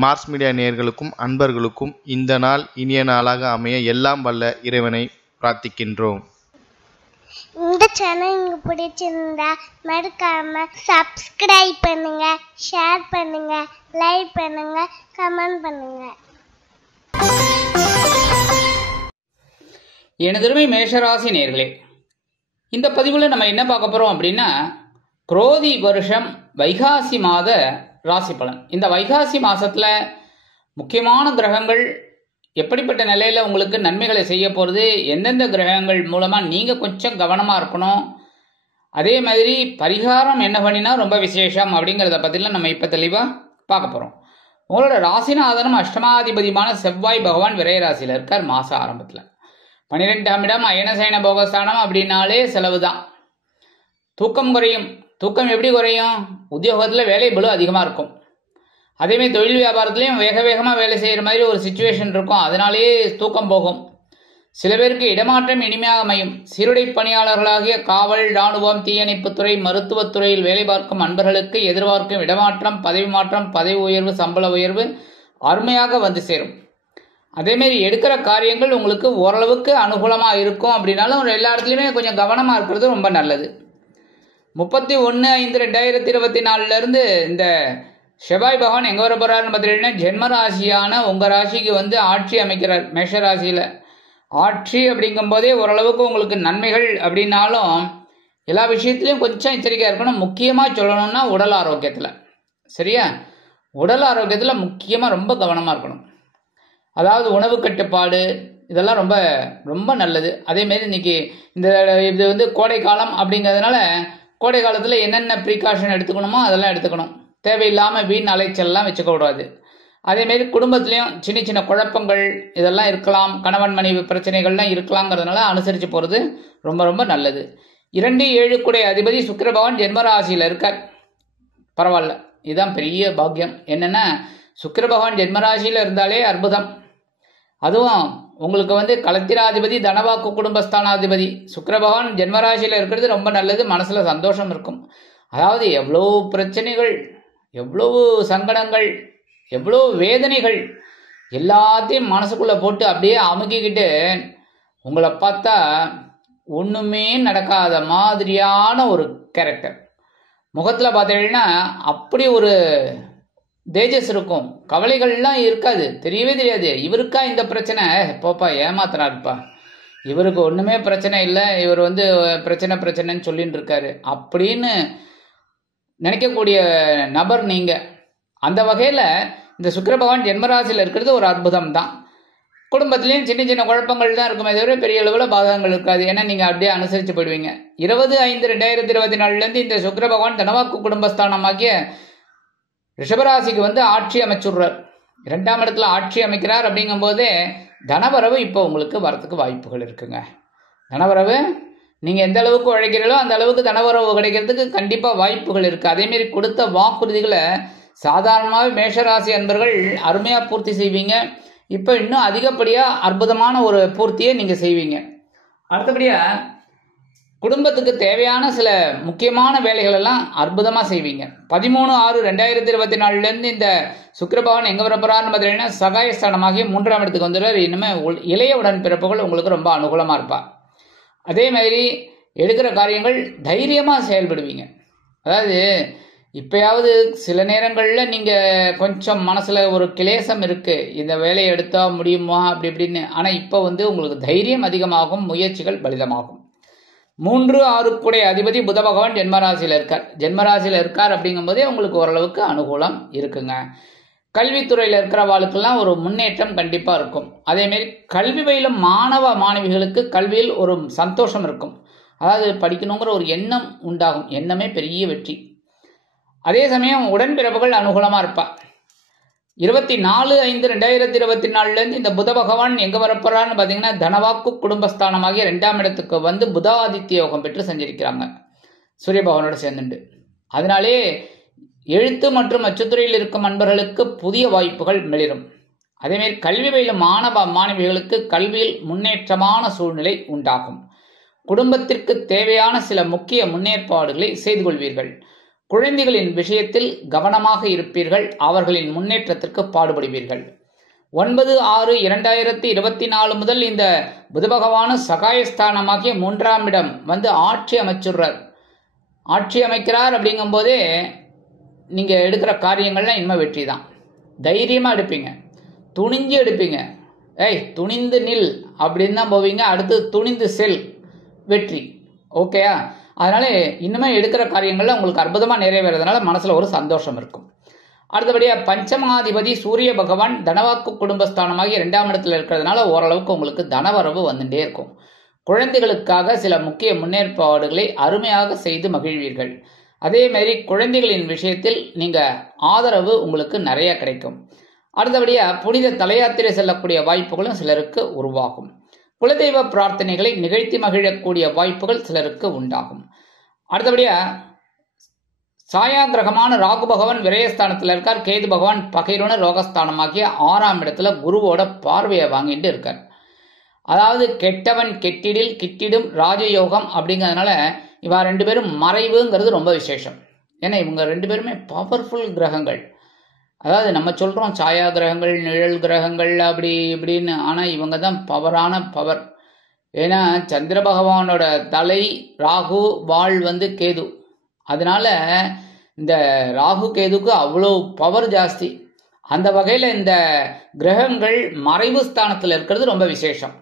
Mars media நேயர்களுக்கும் அன்பர்களுக்கும் இந்த நாள் இனிய நாளாக அமைய எல்லாம் வல்ல இறைவனை பிரார்த்திக்கின்றோம். இந்த சேனல் உங்களுக்கு பிடிச்சிருந்தா மறக்காம சப்ஸ்கிரைப் பண்ணுங்க, ஷேர் பண்ணுங்க, லைக் பண்ணுங்க, கமெண்ட் பண்ணுங்க. எனதருமை மேஷராசி நேயர்களே, இந்த பதிவில் நம்ம என்ன பார்க்க போகிறோம் அப்படின்னா, குரோதி வருஷம் வைகாசி மாத ராசி பலன். இந்த வைகாசி மாதத்தில் முக்கியமான கிரகங்கள் எப்படிப்பட்ட நிலையில் உங்களுக்கு நன்மைகளை செய்ய போகிறது, எந்தெந்த கிரகங்கள் மூலமாக நீங்கள் கொஞ்சம் கவனமாக இருக்கணும், அதே மாதிரி பரிகாரம் என்ன பண்ணினா ரொம்ப விசேஷம் அப்படிங்கிறத பற்றிலாம் நம்ம இப்போ தெளிவாக பார்க்க போகிறோம். உங்களோட ராசிநாதனும் அஷ்டமாதிபதியான செவ்வாய் பகவான் விரையராசியில் இருக்கார். மாத ஆரம்பத்தில் 12ஆம் இடம் அயனசயன போகஸ்தானம் அப்படின்னாலே செலவு தான். தூக்கம் குறையும். தூக்கம் எப்படி குறையும்? உத்தியோகத்தில் வேலை பளு அதிகமாக இருக்கும். அதேமாதிரி தொழில் வியாபாரத்துலேயும் வேகமாக வேலை செய்கிற மாதிரி ஒரு சுச்சுவேஷன் இருக்கும். அதனாலேயே தூக்கம் போகும். சில பேருக்கு இடமாற்றம் இனிமையாக அமையும். சீருடை பணியாளர்களாகிய காவல், இராணுவம், தீயணைப்புத்துறை, மருத்துவத்துறையில் வேலை பார்க்கும் அன்பர்களுக்கு எதிர்பார்க்கும் இடமாற்றம், பதவி மாற்றம், பதவி உயர்வு, சம்பள உயர்வு அருமையாக வந்து சேரும். அதேமாரி எடுக்கிற காரியங்கள் உங்களுக்கு ஓரளவுக்கு அனுகூலமாக இருக்கும். அப்படின்னாலும் எல்லா இடத்துலையுமே கொஞ்சம் கவனமாக இருக்கிறது ரொம்ப நல்லது. 31/5/2024 இந்த செவ்வாய் பகவான் எங்கே வர போகிறாருன்னு பார்த்தீங்கன்னா, ஜென்ம ராசியான உங்கள் ராசிக்கு வந்து ஆட்சி அமைக்கிறார். மேஷ ராசியில் ஆட்சி அப்படிங்கும்போதே ஓரளவுக்கு உங்களுக்கு நன்மைகள் அப்படின்னாலும் எல்லா விஷயத்துலையும் கொஞ்சம் எச்சரிக்கையாக இருக்கணும். முக்கியமாக சொல்லணும்னா உடல் ஆரோக்கியத்தில், சரியா? உடல் ஆரோக்கியத்தில் முக்கியமாக ரொம்ப கவனமாக இருக்கணும். அதாவது உணவு கட்டுப்பாடு இதெல்லாம் ரொம்ப ரொம்ப நல்லது. அதேமாரி இன்னைக்கு இது வந்து கோடை காலம் அப்படிங்கிறதுனால கோடை காலத்தில் என்னென்ன ப்ரீகாஷன் எடுத்துக்கணுமோ அதெல்லாம் எடுத்துக்கணும். தேவையில்லாமல் வீண் அலைச்சல்லாம் வச்சுக்க கூடாது. அதேமாரி குடும்பத்துலேயும் சின்ன சின்ன குழப்பங்கள் இதெல்லாம் இருக்கலாம், கணவன் மனைவி பிரச்சனைகள்லாம் இருக்கலாங்கிறதுனால அனுசரித்து போகிறது ரொம்ப ரொம்ப நல்லது. 2-7 கூடைய அதிபதி சுக்கிர பகவான் ஜென்மராசியில் இருக்கார். பரவாயில்ல, இதுதான் பெரிய பாக்கியம். என்னென்னா சுக்கிர பகவான் ஜென்மராசியில் இருந்தாலே அற்புதம். அதுவும் உங்களுக்கு வந்து களத்திராதிபதி, தனவாக்கு குடும்பஸ்தானாதிபதி சுக்கிர பகவான் ஜென்மராசியில் இருக்கிறது ரொம்ப நல்லது. மனசில் சந்தோஷம் இருக்கும். அதாவது எவ்வளோ பிரச்சனைகள், எவ்வளவு சங்கடங்கள், எவ்வளோ வேதனைகள் எல்லாத்தையும் மனசுக்குள்ளே போட்டு அப்படியே அமுக்கிக்கிட்டு உங்களை பார்த்தா ஒன்றுமே நடக்காத மாதிரியான ஒரு கேரக்டர். முகத்தில் பார்த்தீங்கன்னா அப்படி ஒரு தேஜஸ் இருக்கும். கவலைகள்லாம் இருக்காது, தெரியவே தெரியாது. இவருக்கா இந்த பிரச்சனை, போப்பா ஏமாத்துறாருப்பா, இவருக்கு ஒன்றுமே பிரச்சனை இல்லை, இவர் வந்து பிரச்சனைன்னு சொல்லிட்டு இருக்காரு அப்படின்னு நினைக்கக்கூடிய நபர் நீங்கள். அந்த வகையில் இந்த சுக்கிர பகவான் ஜென்மராசியில் இருக்கிறது ஒரு அற்புதம் தான். குடும்பத்துலேயும் சின்ன சின்ன குழப்பங்கள் தான் இருக்குமே தவிர பெரிய அளவில் பாதகங்கள் இருக்காது. ஏன்னா நீங்கள் அப்படியே அனுசரித்து போயிடுவீங்க. 20/5/2024 இந்த சுக்கிர பகவான் தனவாக்கு குடும்பஸ்தானமாகிய ரிஷபராசிக்கு வந்து ஆட்சி அமைச்சுடுறார். 2ஆம் இடத்துல ஆட்சி அமைக்கிறார். அப்படிங்கும்போதே தனவரவு இப்போ உங்களுக்கு வரத்துக்கு வாய்ப்புகள் இருக்குங்க. தனவரவு நீங்கள் எந்த அளவுக்கு உழைக்கிறீங்களோ அந்த அளவுக்கு தனவரவு கிடைக்கிறதுக்கு கண்டிப்பாக வாய்ப்புகள் இருக்குது. அதேமாரி கொடுத்த வாக்குறுதிகளை சாதாரணமாகவே மேஷராசி அன்பர்கள் அருமையாக பூர்த்தி செய்வீங்க. இப்போ இன்னும் அதிகப்படியாக அற்புதமான ஒரு பூர்த்தியை நீங்கள் செய்வீங்க. அடுத்தபடியாக குடும்பத்துக்கு தேவையான சில முக்கியமான வேலைகள் எல்லாம் அற்புதமாக செய்வீங்க. 13/6/2024 இந்த சுக்கிரபகவான் எங்கே வர போகிறான்னு பார்த்தீங்கன்னா, சகாயஸ்தானமாகிய 3ஆம் இடத்துக்கு வந்துடுவார். இனிமேல் இளைய உடன்பிறப்புகள் உங்களுக்கு ரொம்ப அனுகூலமாக இருப்பாள். அதே மாதிரி எடுக்கிற காரியங்கள் தைரியமாக செயல்படுவீங்க. அதாவது இப்போயாவது சில நேரங்களில் நீங்கள் கொஞ்சம் மனசில் ஒரு கிளேசம் இருக்குது, இந்த வேலையை எடுத்தால் முடியுமா அப்படி இப்படின்னு. ஆனால் இப்போ வந்து உங்களுக்கு தைரியம் அதிகமாகும், முயற்சிகள் பலிதமாகும். 3-6 கூடைய அதிபதி புத பகவான் ஜென்மராசியில் இருக்கார். ஜென்மராசியில் இருக்கார் அப்படிங்கும்போதே உங்களுக்கு ஓரளவுக்கு அனுகூலம் இருக்குங்க. கல்வித்துறையில் இருக்கிறவாளுக்கெல்லாம் ஒரு முன்னேற்றம் கண்டிப்பாக இருக்கும். அதேமாரி கல்வி பயிலும் மாணவ மாணவிகளுக்கு கல்வியில் ஒரு சந்தோஷம் இருக்கும். அதாவது படிக்கணுங்கிற ஒரு எண்ணம் உண்டாகும். எண்ணமே பெரிய வெற்றி. அதே சமயம் உடன்பிறப்புகள் அனுகூலமாக இருப்பாள். 24/5/2024 இந்த புத பகவான் எங்கே வரப்போறான்னு பார்த்தீங்கன்னா, தனவாக்கு குடும்பஸ்தானமாகிய 2ஆம் இடத்துக்கு வந்து புதாதித்ய யோகம் பெற்று செஞ்சிருக்கிறாங்க சூரிய பகவானோட சேர்ந்துண்டு. அதனாலே எழுத்து மற்றும் அச்சுத்துறையில் இருக்கும் அன்பர்களுக்கு புதிய வாய்ப்புகள் மிளிரும். அதேமாரி கல்வி பயிலும் மாணவ மாணவிகளுக்கு கல்வியில் முன்னேற்றமான சூழ்நிலை உண்டாகும். குடும்பத்திற்கு தேவையான சில முக்கிய முன்னேற்பாடுகளை செய்து கொள்வீர்கள். குழந்தைகளின் விஷயத்தில் கவனமாக இருப்பீர்கள். அவர்களின் முன்னேற்றத்திற்கு பாடுபடுவீர்கள். 9/6/2024 முதல் இந்த புத பகவான சகாயஸ்தானமாகிய 3ஆம் இடம் வந்து ஆட்சி அமைக்கிறார். அப்படிங்கும் போதே நீங்க எடுக்கிற காரியங்கள்லாம் இனிமே வெற்றி தான். தைரியமா எடுப்பீங்க, துணிஞ்சு எடுப்பீங்க. துணிந்து நில் அப்படின்னு தான் போவீங்க. அடுத்து துணிந்து செல், வெற்றி. ஓகேயா? அதனால இன்னுமே எடுக்கிற காரியங்கள்ல உங்களுக்கு அற்புதமா நிறைவேறதுனால மனசுல ஒரு சந்தோஷம் இருக்கும். அடுத்தபடியா பஞ்சமாதிபதி சூரிய பகவான் தனவாக்கு குடும்பஸ்தானமாகி 2ஆம் இடத்துல இருக்கிறதுனால ஓரளவுக்கு உங்களுக்கு தனவரவு வந்துட்டே இருக்கும். குழந்தைகளுக்காக சில முக்கிய முன்னேற்பாடுகளை அருமையாக செய்து மகிழ்வீர்கள். அதே மாதிரி குழந்தைகளின் விஷயத்தில் நீங்க ஆதரவு உங்களுக்கு நிறைய கிடைக்கும். அடுத்தபடியா புனித தலையாத்திரை செல்லக்கூடிய வாய்ப்புகளும் சிலருக்கு உருவாகும். குலதெய்வ பிரார்த்தனைகளை நிகழ்த்தி மகிழக்கூடிய வாய்ப்புகள் சிலருக்கு உண்டாகும். அடுத்தபடியா சாயா கிரகமான ராகு பகவான் விரயஸ்தானத்தில் இருக்கார். கேது பகவான் பகைருண ரோகஸ்தானமாகிய 6ஆம் இடத்துல குருவோட பார்வையை வாங்கிட்டு இருக்கார். அதாவது கெட்டவன் கெட்டிடில் கிட்டிடும் ராஜயோகம் அப்படிங்கிறதுனால இவா 2 பேரும் மறைவுங்கிறது ரொம்ப விசேஷம். ஏன்னா இவங்க 2 பேருமே பவர்ஃபுல் கிரகங்கள். அதாவது நம்ம சொல்றோம் சாயா கிரகங்கள், நிழல் கிரகங்கள் அப்படி இப்படின்னு. ஆனா இவங்க தான் பவரான பவர். ஏன்னா சந்திர பகவானோட தலை ராகு, வாள் வந்து கேது. அதனால இந்த ராகு கேதுக்கு அவ்வளோ பவர் ஜாஸ்தி. அந்த வகையில இந்த கிரகங்கள் மறைவு ஸ்தானத்தில் இருக்கிறது ரொம்ப விசேஷம்.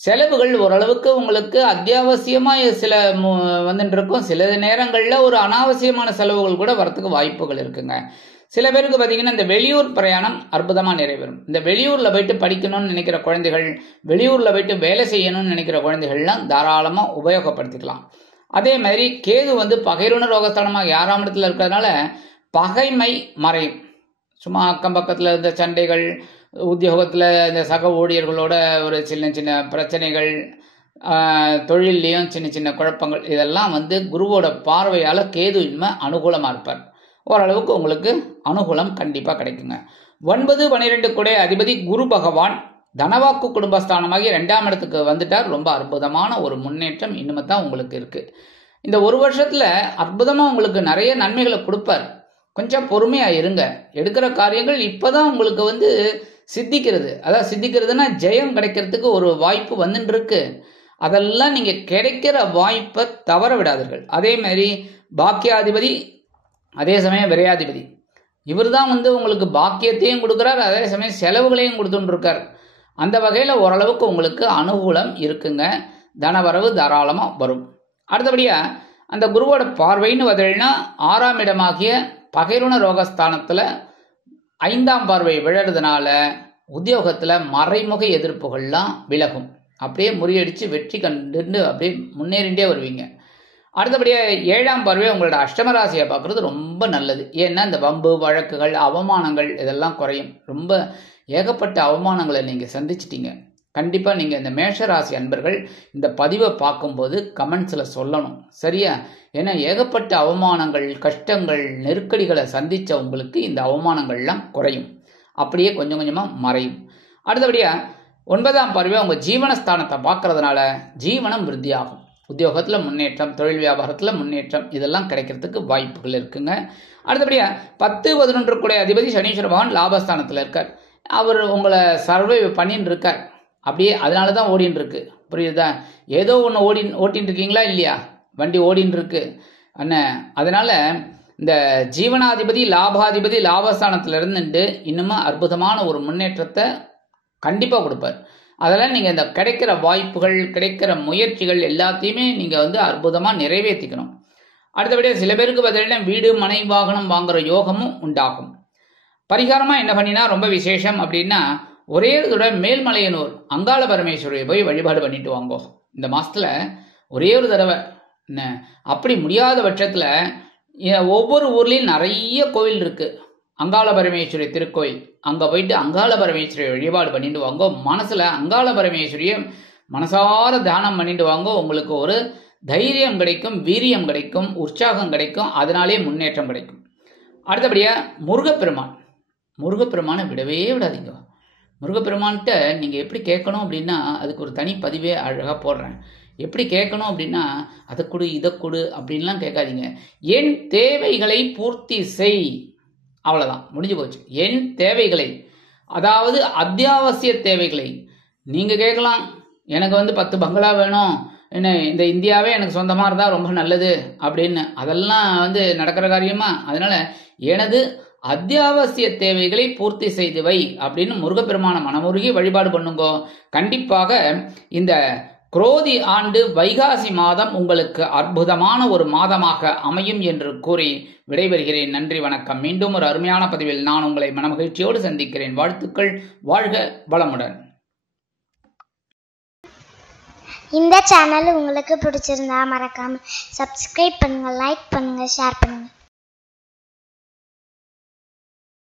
செலவுகள் ஓரளவுக்கு உங்களுக்கு அத்தியாவசியமா சில வந்துட்டு இருக்கும். சில நேரங்கள்ல ஒரு அனாவசியமான செலவுகள் கூட வரத்துக்கு வாய்ப்புகள் இருக்குங்க. சில பேருக்கு பார்த்தீங்கன்னா இந்த வெளியூர் பிரயாணம் அற்புதமா நிறைவேறும். இந்த வெளியூர்ல போயிட்டு படிக்கணும்னு நினைக்கிற குழந்தைகள், வெளியூர்ல போயிட்டு வேலை செய்யணும்னு நினைக்கிற குழந்தைகள்லாம் தாராளமா உபயோகப்படுத்திக்கலாம். அதே மாதிரி கேது வந்து பகைருண ரோகஸ்தானமாக 6ஆம் இடத்துல இருக்கிறதுனால பகைமை மறையும். சும்மா அக்கம் பக்கத்துல இருந்த சண்டைகள், உத்தியோகத்துல இந்த சக ஊழியர்களோட ஒரு சின்ன சின்ன பிரச்சனைகள், தொழிலையும் சின்ன சின்ன குழப்பங்கள், இதெல்லாம் வந்து குருவோட பார்வையால கேது இன்மை அனுகூலமா இருப்பார். ஓரளவுக்கு உங்களுக்கு அனுகூலம் கண்டிப்பா கிடைக்குங்க. 9-12 கூடைய அதிபதி குரு பகவான் தனவாக்கு குடும்பஸ்தானமாகி 2ஆம் இடத்துக்கு வந்துட்டார். ரொம்ப அற்புதமான ஒரு முன்னேற்றம் இனிமே தான் உங்களுக்கு இருக்கு. இந்த ஒரு வருஷத்துல அற்புதமா உங்களுக்கு நிறைய நன்மைகளை கொடுப்பார். கொஞ்சம் பொறுமையா இருங்க. எடுக்கிற காரியங்கள் இப்பதான் உங்களுக்கு வந்து சித்திக்கிறது. அதாவது சித்திக்கிறதுனா ஜெயம் கிடைக்கிறதுக்கு ஒரு வாய்ப்பு வந்துட்டு இருக்கு. அதெல்லாம் நீங்க கிடைக்கிற வாய்ப்பை தவற விடாதீர்கள். அதே மாதிரி பாக்கியாதிபதி, அதே சமயம் விரையாதிபதி, இவர் தான் வந்து உங்களுக்கு பாக்கியத்தையும் கொடுக்குறார், அதே சமயம் செலவுகளையும் கொடுத்துட்டு இருக்கார். அந்த வகையில ஓரளவுக்கு உங்களுக்கு அனுகூலம் இருக்குங்க. தனவரவு தாராளமா வரும். அடுத்தபடியா அந்த குருவோட பார்வைன்னு பார்த்தீங்கன்னா 6ஆம் இடமாகிய பகைருண ரோகஸ்தானத்துல 5ஆம் பார்வை விழறதுனால உத்தியோகத்துல மறைமுக எதிர்ப்புகள்லாம் விலகும். அப்படியே முறியடிச்சு வெற்றி கண்டு அப்படியே முன்னேறிண்டே வருவீங்க. அடுத்தபடியா 7ஆம் பார்வை உங்களோட அஷ்டமராசியை பார்க்கறது ரொம்ப நல்லது. ஏன்னா இந்த வம்பு வழக்குகள், அவமானங்கள் இதெல்லாம் குறையும். ரொம்ப ஏகப்பட்ட அவமானங்களை நீங்க சந்திச்சிட்டீங்க. கண்டிப்பா நீங்க இந்த மேஷராசி அன்பர்கள் இந்த பதிவை பார்க்கும்போது கமெண்ட்ஸ்ல சொல்லணும், சரியா? ஏன்னா ஏகப்பட்ட அவமானங்கள், கஷ்டங்கள், நெருக்கடிகளை சந்திச்ச உங்களுக்கு இந்த அவமானங்கள்லாம் குறையும், அப்படியே கொஞ்சம் கொஞ்சமா மறையும். அடுத்தபடியா 9ஆம் பார்வை உங்க ஜீவனஸ்தானத்தை பார்க்கறதுனால ஜீவனம் விருத்தியாகும். உத்தியோகத்துல முன்னேற்றம், தொழில் வியாபாரத்துல முன்னேற்றம், இதெல்லாம் கிடைக்கிறதுக்கு வாய்ப்புகள் இருக்குங்க. அடுத்தபடியா 10-11 கூடிய அதிபதி சனீஸ்வர பகவான் லாபஸ்தானத்துல இருக்கார். அவர் உங்களை சர்வை பண்ணிட்டு இருக்கார். அப்படியே அதனாலதான் ஓடின்னு இருக்கு, புரியுதா? ஏதோ ஒன்று ஓட்டின்னு இருக்கீங்களா இல்லையா? வண்டி ஓடின்னு இருக்கு அண்ணன். அதனால இந்த ஜீவனாதிபதி லாபாதிபதி லாபஸ்தானத்துல இருந்துட்டு இன்னுமா அற்புதமான ஒரு முன்னேற்றத்தை கண்டிப்பா கொடுப்பார். அதெல்லாம் நீங்க இந்த கிடைக்கிற வாய்ப்புகள், கிடைக்கிற முயற்சிகள் எல்லாத்தையுமே நீங்க வந்து அற்புதமா நிறைவேற்றிக்கணும். அடுத்தபடியாக சில பேருக்கு பார்த்தீங்கன்னா வீடு, மனை, வாகனம் வாங்குற யோகமும் உண்டாகும். பரிகாரமா என்ன பண்ணினா ரொம்ப விசேஷம் அப்படின்னா, ஒரே தடவை மேல்மலையனூர் அங்காள பரமேஸ்வரியை போய் வழிபாடு பண்ணிட்டு வாங்கோ. இந்த மாசத்துல ஒரே ஒரு தடவை. அப்படி முடியாத பட்சத்துல ஒவ்வொரு ஊர்லயும் நிறைய கோவில் இருக்கு, அங்காள பரமேஸ்வரி திருக்கோயில். அங்க போயிட்டு அங்காள பரமேஸ்வரியை வழிபாடு பண்ணிட்டு வாங்கோ. மனசுல அங்காள பரமேஸ்வரியை மனசார தியானம் பண்ணிட்டு வாங்கோ. உங்களுக்கு ஒரு தைரியம் கிடைக்கும், வீரியம் கிடைக்கும், உற்சாகம் கிடைக்கும், அதனாலே முன்னேற்றம் கிடைக்கும். அடுத்தபடியா முருகப்பெருமானை விடவே விடாதீங்க. முருகப்பெருமான்கிட்ட நீங்க எப்படி கேட்கணும் அப்படின்னா அதுக்கு ஒரு தனி பதிவே அழகா போடுறேன். எப்படி கேட்கணும் அப்படின்னா அதை கொடு இதை கொடு அப்படின்லாம் கேட்காதீங்க. என் தேவைகளை பூர்த்தி செய், அவ்வளோதான், முடிஞ்சு போச்சு. என் தேவைகளை, அதாவது அத்தியாவசிய தேவைகளை. நீங்கள் கேட்கலாம், எனக்கு 10 பங்களா வேணும், என்ன இந்த இந்தியாவே எனக்கு சொந்தமாக இருந்தால் ரொம்ப நல்லது அப்படின்னு. அதெல்லாம் நடக்கிற காரியமா? அதனால எனது அத்தியாவசிய தேவைகளை பூர்த்தி செய்து வை அப்படின்னு முருகப்பெருமான மனமுருகி வழிபாடு பண்ணுங்கோ. கண்டிப்பாக இந்த குரோதி ஆண்டு வைகாசி மாதம் உங்களுக்கு அற்புதமான ஒரு மாதமாக அமையும் என்று கூறி விடைபெறுகிறேன். நன்றி, வணக்கம். மீண்டும் ஒரு அருமையான பதிவில் நான் உங்களை மனமகிழ்ச்சியோடு சந்திக்கிறேன். வாழ்த்துக்கள். வாழ்க வளமுடன். இந்த சேனல் உங்களுக்கு பிடிச்சிருந்தா மறக்காம சப்ஸ்கிரைப் பண்ணுங்க, லைக் பண்ணுங்க, ஷேர் பண்ணுங்க.